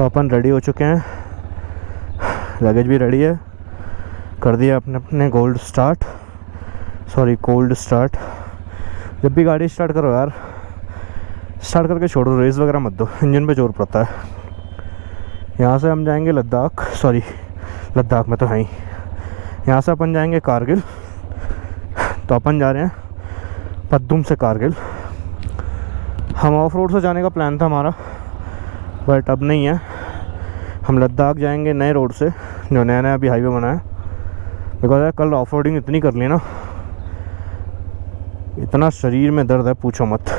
तो अपन रेडी हो चुके हैं, लगेज भी रेडी है, कर दिया अपने अपने कोल्ड स्टार्ट। जब भी गाड़ी स्टार्ट करो यार, स्टार्ट करके छोड़ो, रेस वगैरह मत दो, इंजन पे जोर पड़ता है। यहाँ से हम जाएंगे लद्दाख में तो है ही। यहाँ से अपन जाएंगे कारगिल, तो अपन जा रहे हैं पद्दुम से कारगिल। हम ऑफ रोड से जाने का प्लान था हमारा, बट अब नहीं है। हम लद्दाख जाएंगे नए रोड से, जो नया नया अभी हाईवे बना है। बिकॉज यार कल ऑफ रोडिंग इतनी कर ली ना, इतना शरीर में दर्द है पूछो मत।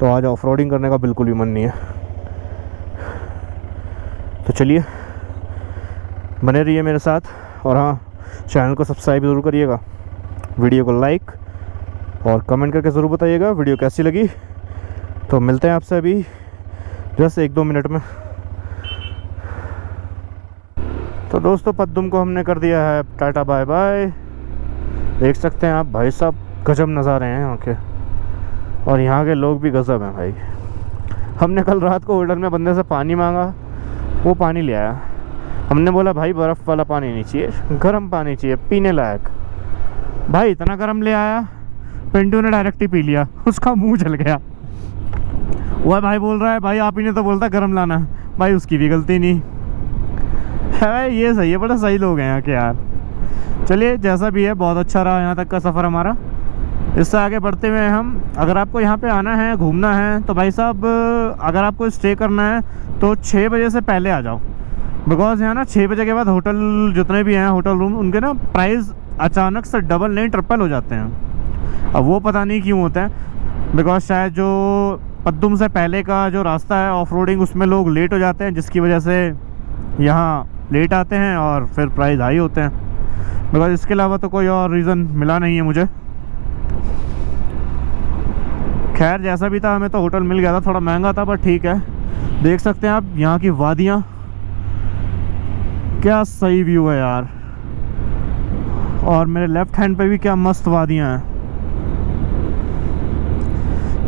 तो आज ऑफ रोडिंग करने का बिल्कुल भी मन नहीं है। तो चलिए बने रहिए मेरे साथ, और हाँ, चैनल को सब्सक्राइब ज़रूर करिएगा, वीडियो को लाइक और कमेंट करके ज़रूर बताइएगा वीडियो कैसी लगी। तो मिलते हैं आपसे अभी जस्ट 1-2 मिनट में। तो दोस्तों पद्दुम को हमने कर दिया है टाटा बाय बाय। देख सकते हैं आप भाई साहब, गजब नज़ारे हैं यहाँ के, और यहाँ के लोग भी गजब हैं भाई। हमने कल रात को होटल में बंदे से पानी मांगा, वो पानी ले आया। हमने बोला भाई बर्फ़ वाला पानी नहीं चाहिए, गर्म पानी चाहिए पीने लायक। भाई इतना गर्म ले आया, पिंटू ने डायरेक्ट ही पी लिया, उसका मुंह जल गया। वह भाई बोल रहा है भाई आप ही ने तो बोलता गर्म लाना। भाई उसकी भी गलती नहीं है। ये सही है, बड़ा सही लोग हैं यहाँ के यार। चलिए जैसा भी है, बहुत अच्छा रहा यहाँ तक का सफ़र हमारा। इससे आगे बढ़ते हुए हम, अगर आपको यहाँ पे आना है, घूमना है, तो भाई साहब अगर आपको स्टे करना है तो 6 बजे से पहले आ जाओ। बिकॉज़ यहाँ ना 6 बजे के बाद होटल जितने भी हैं होटल रूम, उनके ना प्राइस अचानक से डबल नहीं ट्रिपल हो जाते हैं। अब वो पता नहीं क्यों होता है, बिकॉज़ शायद जो पद्दुम से पहले का जो रास्ता है ऑफ रोडिंग, उसमें लोग लेट हो जाते हैं, जिसकी वजह से यहाँ लेट आते हैं और फिर प्राइस हाई होते हैं। बिकॉज़ इसके अलावा तो कोई और रीज़न मिला नहीं है मुझे। खैर जैसा भी था, हमें तो होटल मिल गया था, थोड़ा महंगा था पर ठीक है। देख सकते हैं आप यहाँ की वादियाँ, क्या सही व्यू है यार। और मेरे लेफ्ट हैंड पे भी क्या मस्त वादियाँ हैं।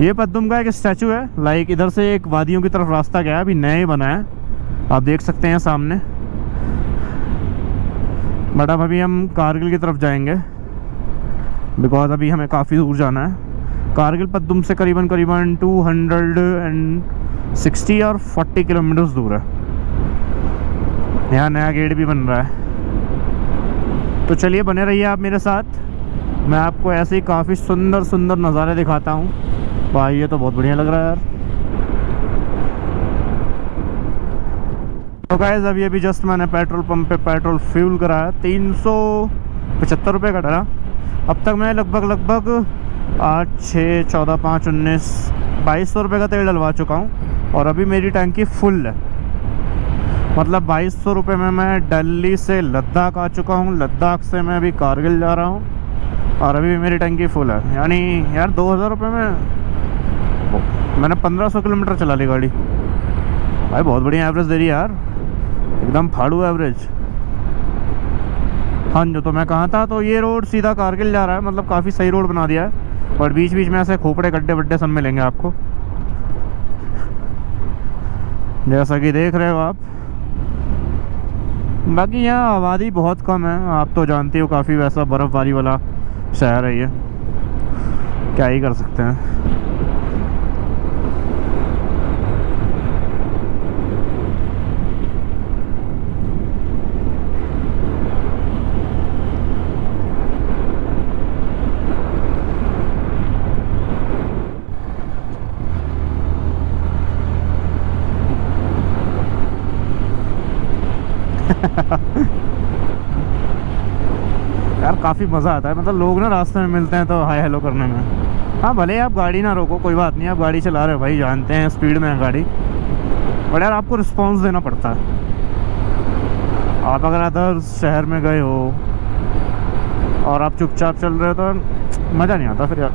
ये पद्दुम का एक स्टैचू है, लाइक इधर से एक वादियों की तरफ रास्ता गया है, अभी नया ही बना है, आप देख सकते हैं सामने। बट अब अभी हम कारगिल की तरफ जाएंगे, बिकॉज अभी हमें काफ़ी दूर जाना है। कारगिल पद्दुम से करीबन 260 और 40 किलोमीटर्स दूर है। यहाँ नया गेट भी बन रहा है। तो चलिए बने रहिए आप मेरे साथ, मैं आपको ऐसे ही काफ़ी सुंदर सुंदर नज़ारे दिखाता हूँ। भाई ये तो बहुत बढ़िया लग रहा है यार। तो गाइस अभी जस्ट मैंने पेट्रोल पंप पे पेट्रोल फ्यूल कराया, 375 रुपये का डरा। अब तक मैं लगभग 8, 6, 14, 5, 19, 2200 रुपये का तेल डलवा चुका हूँ। और अभी मेरी टंकी फुल है, मतलब 2200 रुपये में मैं दिल्ली से लद्दाख आ चुका हूँ। लद्दाख से मैं अभी कारगिल जा रहा हूँ और अभी मेरी टंकी फुल है। यानी यार 2000 रुपये में मैंने 1500 किलोमीटर चला ली गाड़ी। भाई बहुत बढ़िया एवरेज दे रही है यार, एकदम फाड़ू एवरेज। हाँ जो तो मैं कहा था, तो ये रोड सीधा कारगिल जा रहा है, मतलब काफ़ी सही रोड बना दिया है। और बीच बीच में ऐसे खोपड़े गड्ढे वड्ढे सब मिलेंगे आपको, जैसा कि देख रहे हो आप। बाकी यहाँ आबादी बहुत कम है, आप तो जानते हो, काफ़ी वैसा बर्फ़बारी वाला शहर है ये, क्या ही कर सकते हैं। यार काफ़ी मज़ा आता है, मतलब लोग ना रास्ते में मिलते हैं तो हाय हेलो करने में। हाँ भले आप गाड़ी ना रोको, कोई बात नहीं, आप गाड़ी चला रहे हो भाई, जानते हैं स्पीड में है गाड़ी, बट यार आपको रिस्पांस देना पड़ता है। आप अगर अदर शहर में गए हो और आप चुपचाप चल रहे हो तो मज़ा नहीं आता फिर यार।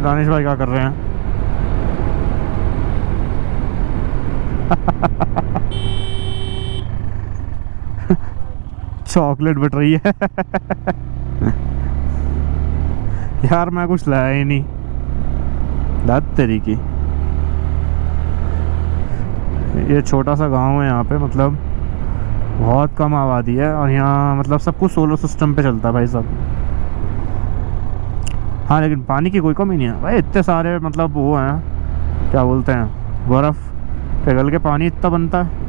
दानिश भाई क्या कर रहे हैं? चॉकलेट बट रही है। यार मैं कुछ लाया ही नहीं, दाद तेरी की। ये छोटा सा गांव है यहाँ पे, मतलब बहुत कम आबादी है और यहाँ मतलब सब कुछ सोलर सिस्टम पे चलता है भाई साहब। हाँ लेकिन पानी की कोई कमी नहीं है भाई, इतने सारे मतलब वो हैं, क्या बोलते हैं, बर्फ़ पिघल के पानी इतना बनता है।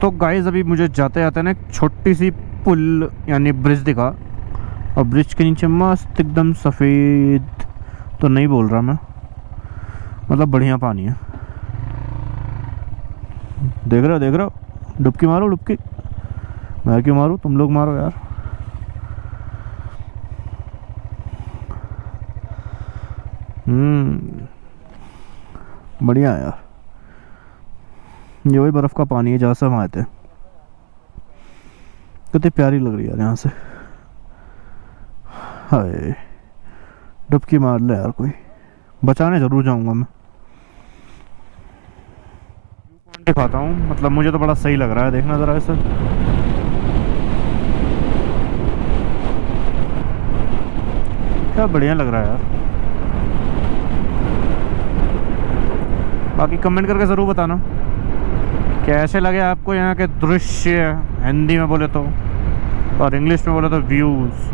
तो गाइस अभी मुझे जाते जाते ना एक छोटी सी पुल यानी ब्रिज दिखा, और ब्रिज के नीचे मस्त एकदम सफ़ेद तो नहीं बोल रहा मैं, मतलब बढ़िया पानी है। देख रहे हो, डुबकी मारो डुबकी। मैं क्यों मारूं, तुम लोग मारो यार। बढ़िया है यार, ये वही बर्फ़ का पानी है जहाँ से हम आए थे। कितनी प्यारी लग रही है यार यहाँ से। हाय, डुबकी मार ले यार कोई, बचाने ज़रूर जाऊँगा मैं। दिखाता हूँ, मतलब मुझे तो बड़ा सही लग रहा है, देखना ज़रा इसे। क्या बढ़िया लग रहा है यार। बाकी कमेंट करके ज़रूर बताना कैसे लगे आपको यहाँ के दृश्य, हिंदी में बोले तो, और इंग्लिश में बोले तो व्यूज़।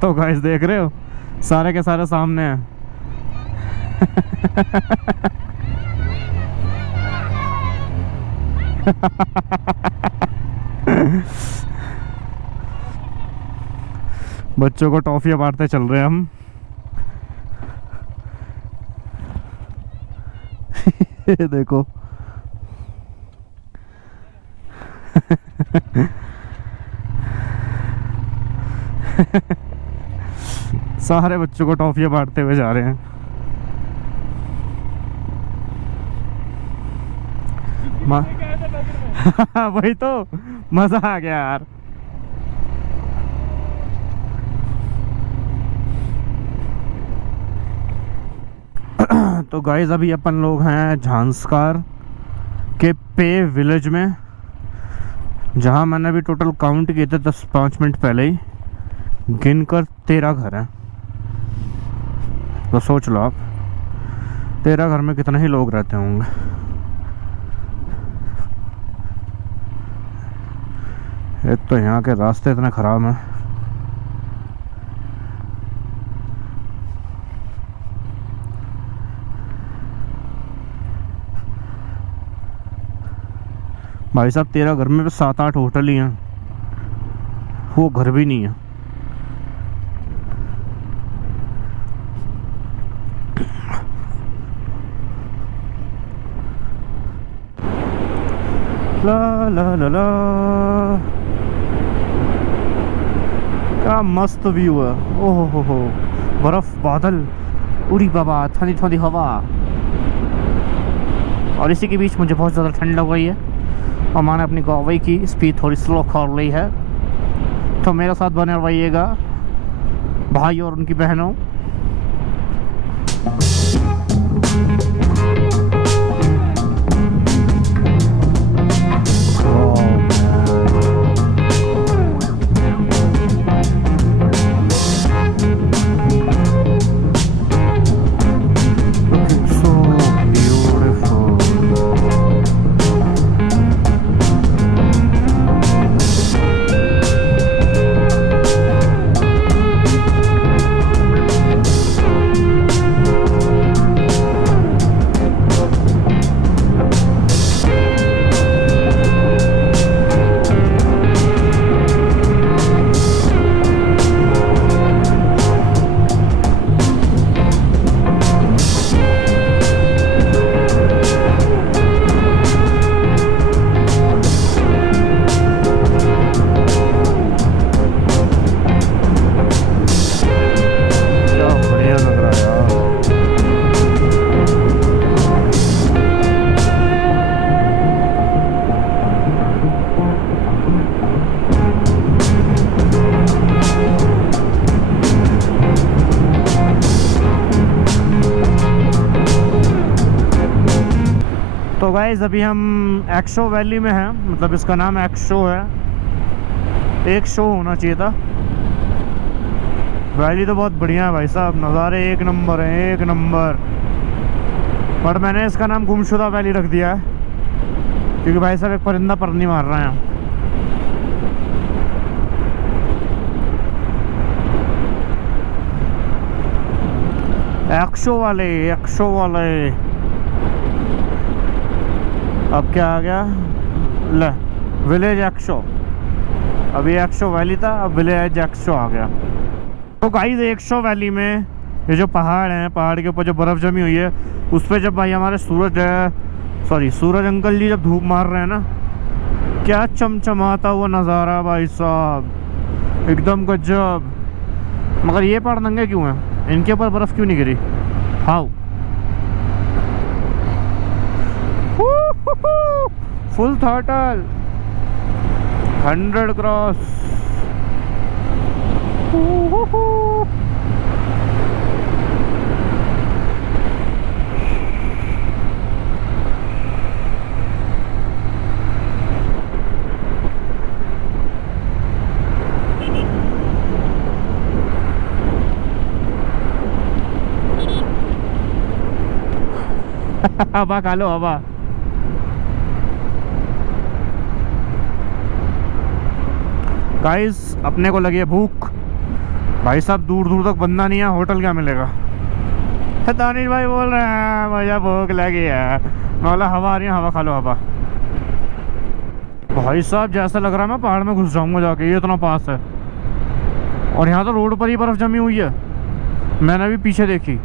तो गाइस देख रहे हो, सारे के सारे सामने हैं। बच्चों को टॉफियां बांटते चल रहे हैं हम। देखो। सारे बच्चों को टॉफियां बांटते हुए जा रहे हैं। वही तो, मजा आ गया यार। तो गाइस अभी अपन लोग हैं झांस्कार के पे विलेज में, जहां मैंने अभी टोटल काउंट किए थे 10-5 मिनट पहले ही, गिनकर 13 घर हैं। तो सोच लो आप 13 घर में कितने ही लोग रहते होंगे। एक तो यहाँ के रास्ते इतने ख़राब हैं। भाई साहब 13 घर में 7-8 होटल ही हैं, वो घर भी नहीं है। ला ला ला ला, क्या मस्त व्यू है। ओहो हो, बर्फ, बादल, उड़ी बाबा, ठंडी ठंडी हवा, और इसी के बीच मुझे बहुत ज़्यादा ठंड लग रही है और मैंने अपनी गाड़ी की स्पीड थोड़ी स्लो कर ली है। तो मेरे साथ बने रहिएगा भाई और उनकी बहनों। गाइस अभी हम एक्शो वैली में हैं, मतलब इसका नाम एक्शो है, एक शो होना चाहिए था। वैली तो बहुत बढ़िया है भाई साहब, नज़ारे एक नंबर है, एक नंबर। बट मैंने इसका नाम गुमशुदा वैली रख दिया है क्योंकि भाई साहब एक परिंदा पर नहीं मार रहे हैं। एक्शो वाले, एक्शो वाले। अब क्या आ गया, ले विलेज एक्शो। अभी एक्शो वैली था, अब विलेज एक्शो आ गया। तो गाइस एक्शो वैली में ये जो पहाड़ हैं, पहाड़ के ऊपर जो बर्फ़ जमी हुई है, उस पर जब भाई हमारे सूरज अंकल जी जब धूप मार रहे हैं ना, क्या चमचमाता हुआ नज़ारा भाई साहब, एकदम गजब। मगर ये पहाड़ नंगे क्यों हैं, इनके ऊपर बर्फ़ क्यों नहीं गिरी? How full throttle 100 cross. हवा खा लो, हवा। गाइस अपने को लगी है भूख, भाई साहब दूर दूर तक बंदा नहीं है, होटल क्या मिलेगा। दानिश भाई बोल रहे हैं मुझे भूख लगी है, मैं बोला हवा आ रही है, हवा खा लो, हवा। भाई साहब जैसा लग रहा है मैं पहाड़ में घुस जाऊंगा जाके, ये इतना पास है। और यहाँ तो रोड पर ही बर्फ़ जमी हुई है, मैंने भी पीछे देखी,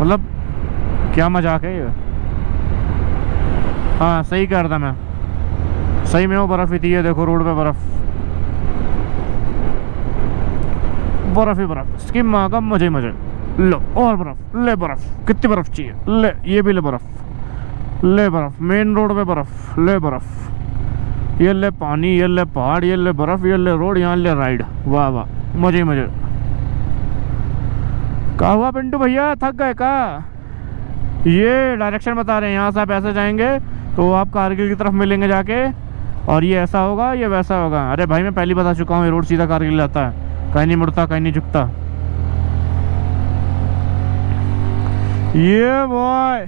मतलब क्या मजाक है ये। हाँ सही कह रहा था मैं, सही में वो बर्फ़ ही थी। ये देखो रोड पे बर्फ़, बर्फ़ ही बर्फ़, इसकी माँ का मजे ही मजे। लो और बर्फ़, ले बर्फ़, कितनी बर्फ़ चाहिए, ले ये भी ले बर्फ़, ले बर्फ़, मेन रोड पे बर्फ़, ले बर्फ़, ये ले पानी, ये ले पहाड़, ये ले बर्फ़, ये ले रोड, यहाँ ले राइड। वाह वाह, मजे ही मजे। क्या हुआ पिंटू भैया, थक गए का? ये डायरेक्शन बता रहे हैं, यहाँ से आप ऐसे जाएंगे तो आप कारगिल की तरफ मिलेंगे जाके, और ये ऐसा होगा, ये वैसा होगा। अरे भाई मैं पहले बता चुका हूँ, ये रोड सीधा कारगिल जाता है, कहीं नहीं मुड़ता, कहीं नहीं झुकता। ये बॉय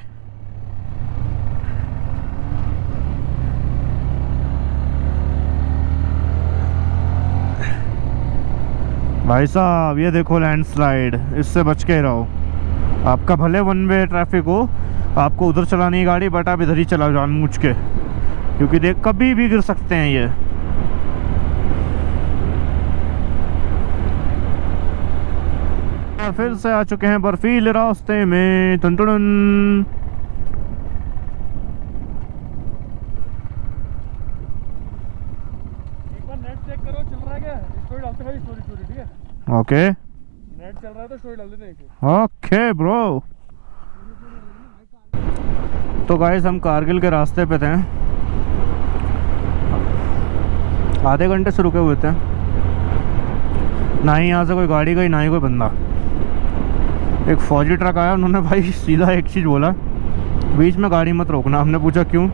भाई साहब ये देखो लैंडस्लाइड, इससे बच के रहो। आपका भले वन वे ट्रैफिक हो, आपको उधर चलानी है गाड़ी, बट आप इधर ही चलाओ जानबूझ के, क्योंकि देख कभी भी गिर सकते हैं ये। फिर से आ चुके हैं बर्फीले रास्ते में, टन टन। एक बार नेट चेक करो चल रहा है क्या, स्टोरी डालते हैं, स्टोरी ठीक है। ओके नेट चल रहा है तो स्टोरी डाल देते हैं। Okay bro. तो गाइस हम कारगिल के रास्ते पे थे, आधे घंटे से रुके हुए थे, ना ही यहाँ से कोई गाड़ी गई, ना ही कोई बंदा। एक फौजी ट्रक आया, उन्होंने भाई सीधा एक चीज़ बोला, बीच में गाड़ी मत रोकना। हमने पूछा क्यों?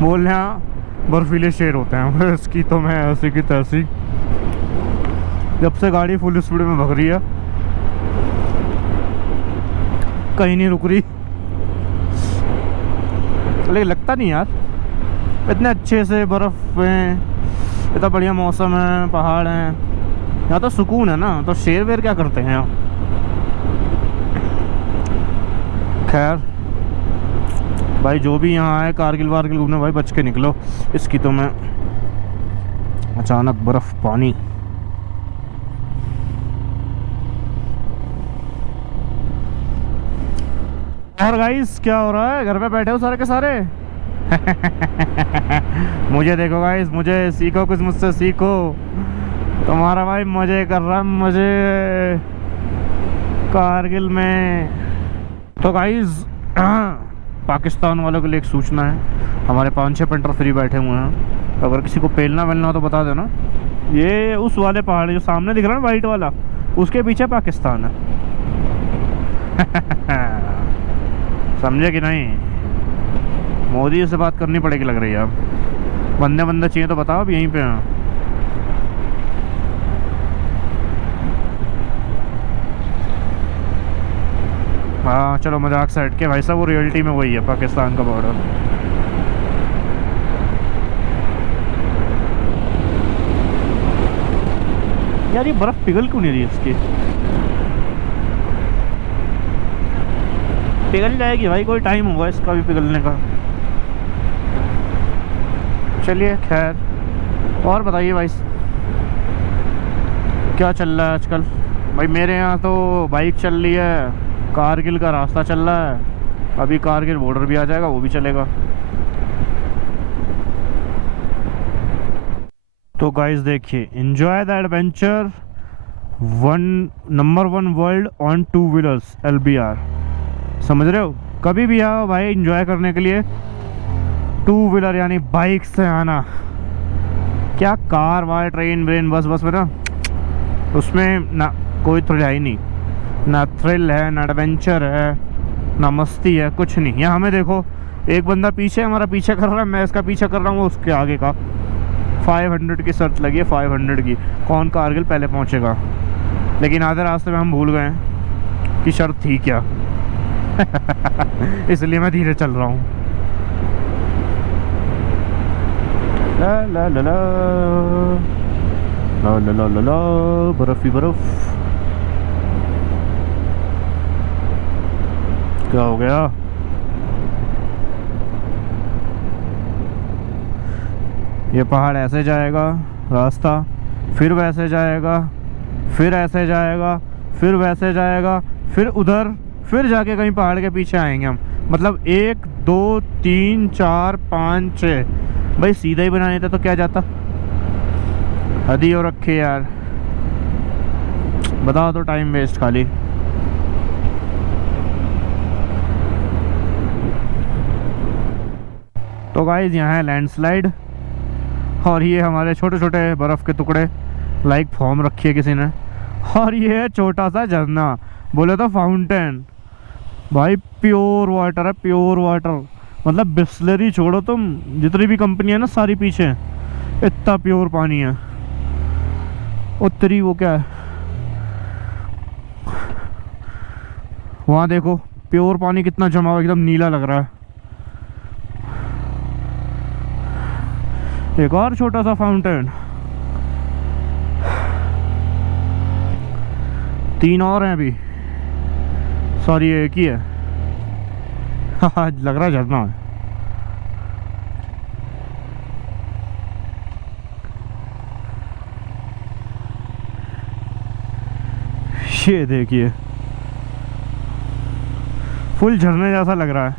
बोल रहे हैं बर्फीले शेर होते हैं। इसकी तो मैं ऐसी की तैसी, जब से गाड़ी फुल स्पीड में भग रही है, कहीं नहीं रुक रही। लेकिन लगता नहीं यार, इतने अच्छे से बर्फ़ में, इतना बढ़िया मौसम है, पहाड़ हैं, यहाँ तो सुकून है ना, तो शेर वेर क्या करते हैं यहाँ। खैर भाई जो भी यहाँ आए कारगिल वारगिल घूमने, भाई बच के निकलो, इसकी तो मैं। अचानक बर्फ़, पानी, और गाइस क्या हो रहा है, घर पे बैठे हो सारे के सारे? मुझे देखो गाइस, मुझे सीखो, कुछ मुझसे सीखो। तुम्हारा भाई मजे कर रहा है, मजे कारगिल में। तो गाइस पाकिस्तान वालों के लिए एक सूचना है, हमारे 5-6 पेंटर फ्री बैठे हुए हैं, अगर किसी को पेलना वेलना हो तो बता देना। ये उस वाले पहाड़ जो सामने दिख रहा है ना वाइट वाला, उसके पीछे पाकिस्तान है। समझे कि नहीं? मोदी से बात करनी पड़ेगी लग रही है अब। बंदे बंदे चाहिए तो बताओ, अब यहीं पे हैं। हाँ चलो मजाक साइड के भाई साहब, वो रियलिटी में वही है पाकिस्तान का बॉर्डर। यार ये बर्फ पिघल क्यों नहीं रही इसकी? पिघल जाएगी भाई, कोई टाइम होगा इसका भी पिघलने का। चलिए खैर, और बताइए भाई क्या चल रहा है आजकल? भाई मेरे यहाँ तो बाइक चल रही है, कारगिल का रास्ता चल रहा है, अभी कारगिल बॉर्डर भी आ जाएगा, वो भी चलेगा। तो गाइस देखिए, enjoy the adventure, number 1 world on 2 wheelers LBR। समझ रहे हो? कभी भी आओ भाई एंजॉय करने के लिए 2 व्हीलर यानी बाइक से आना। क्या कार वार ट्रेन ब्रेन बस बस में ना, उसमें ना कोई थ्रिल है ही नहीं, ना थ्रिल है, ना एडवेंचर है, ना मस्ती है, कुछ नहीं। यहाँ हमें देखो, एक बंदा पीछे हमारा पीछे कर रहा है, मैं इसका पीछे कर रहा हूँ, उसके आगे का 500 की शर्त लगी है, 500 की, कौन कारगिल पहले पहुँचेगा। लेकिन आधे रास्ते में हम भूल गए हैं कि शर्त थी क्या। इसलिए मैं धीरे चल रहा हूँ। ला ला ला ला ला ला ला ला, बर्फ ही बर्फ। क्या हो गया? ये पहाड़ ऐसे जाएगा रास्ता, फिर वैसे जाएगा, फिर ऐसे जाएगा, फिर वैसे जाएगा, फिर उधर, फिर जाके कहीं पहाड़ के पीछे आएंगे हम। मतलब 1 2 3 4 5 6, भाई सीधा ही बना देता तो क्या जाता। हद ही हो रखे यार, बताओ तो टाइम वेस्ट खाली। तो गाइस यहाँ है लैंडस्लाइड, और ये हमारे छोटे छोटे बर्फ़ के टुकड़े लाइक फॉर्म रखी है किसी ने। और ये है छोटा सा झरना, बोले तो फाउंटेन। भाई प्योर वाटर है, प्योर वाटर। मतलब बिस्लरी छोड़ो तुम, जितनी भी कंपनी है ना सारी पीछे, इतना प्योर पानी है। उत्तरी वो क्या है वहाँ देखो, प्योर पानी कितना जमा हुआ, एकदम नीला लग रहा है। एक और छोटा सा फाउंटेन, 3 और हैं अभी, सॉरी एक ही है। लग रहा है झरना है। ये देखिए, फुल झरने जैसा लग रहा है।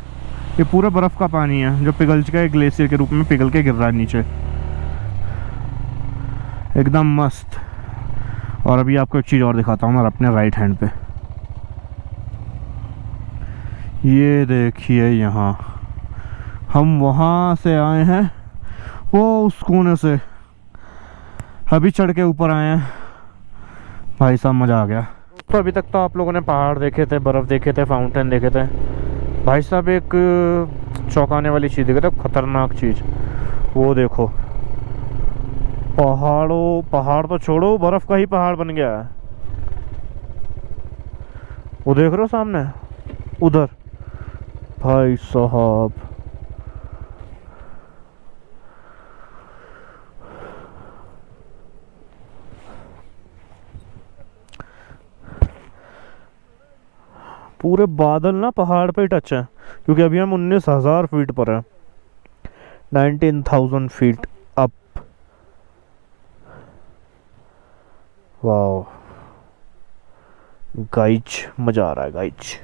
ये पूरा बर्फ का पानी है जो पिघल चुका है, ग्लेशियर के रूप में पिघल के गिर रहा है नीचे, एकदम मस्त। और अभी आपको एक चीज़ और दिखाता हूँ मैं अपने राइट हैंड पे। ये देखिए, यहाँ हम वहाँ से आए हैं, वो उस कोने से अभी चढ़ के ऊपर आए हैं। भाई साहब मज़ा आ गया। तो अभी तक तो आप लोगों ने पहाड़ देखे थे, बर्फ़ देखे थे, फाउंटेन देखे थे। भाई साहब एक चौंकाने वाली चीज़ देखे थे, खतरनाक चीज़। वो देखो, पहाड़ तो छोड़ो, बर्फ़ का ही पहाड़ बन गया है। वो देख रहे हो सामने उधर? भाई साहब पूरे बादल ना पहाड़ पे ही टच है, क्योंकि अभी हम 19,000 फीट पर है, 19,000 फीट अप। वाह गाइज, मजा आ रहा है गाइज।